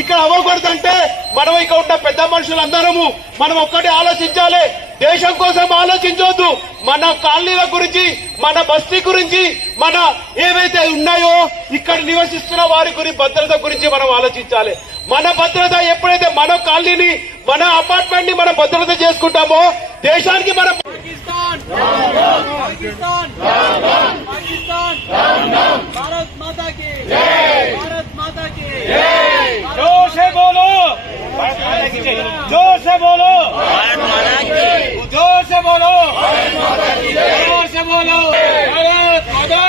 ఇక్కడ అవ్వకూడదంటే మనం ఇక్కడ ఉన్న పెద్ద మనుషులందరము మనం ఒక్కటి ఆలోచించాలి. దేశం కోసం ఆలోచించవద్దు, మన కాలనీల గురించి, మన బస్తీ గురించి, మన ఏవైతే ఉన్నాయో ఇక్కడ నివసిస్తున్న వారి గురించి భద్రత గురించి మనం ఆలోచించాలి. మన భద్రత ఎప్పుడైతే మన కాలనీని, మన అపార్ట్మెంట్ ని మనం భద్రత చేసుకుంటామో దేశానికి మన भारत माता की भारत माता की जोर से बोलो, जोर से बोलो, जोर से बोलो, जोर से बोलो, भारत माता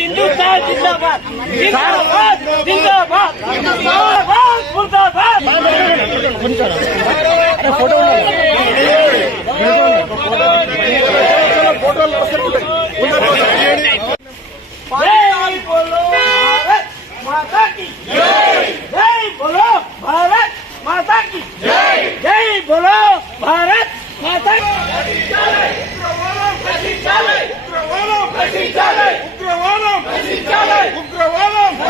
हिंदुस्तान जिंदाबाद जिंदाबाद जिंदाबाद जिंदाबाद मुर्दाबाद जय बोलो भारत माता की जय, जय बोलो भारत माता की जय, जय बोलो भारत माता की उग्रवादम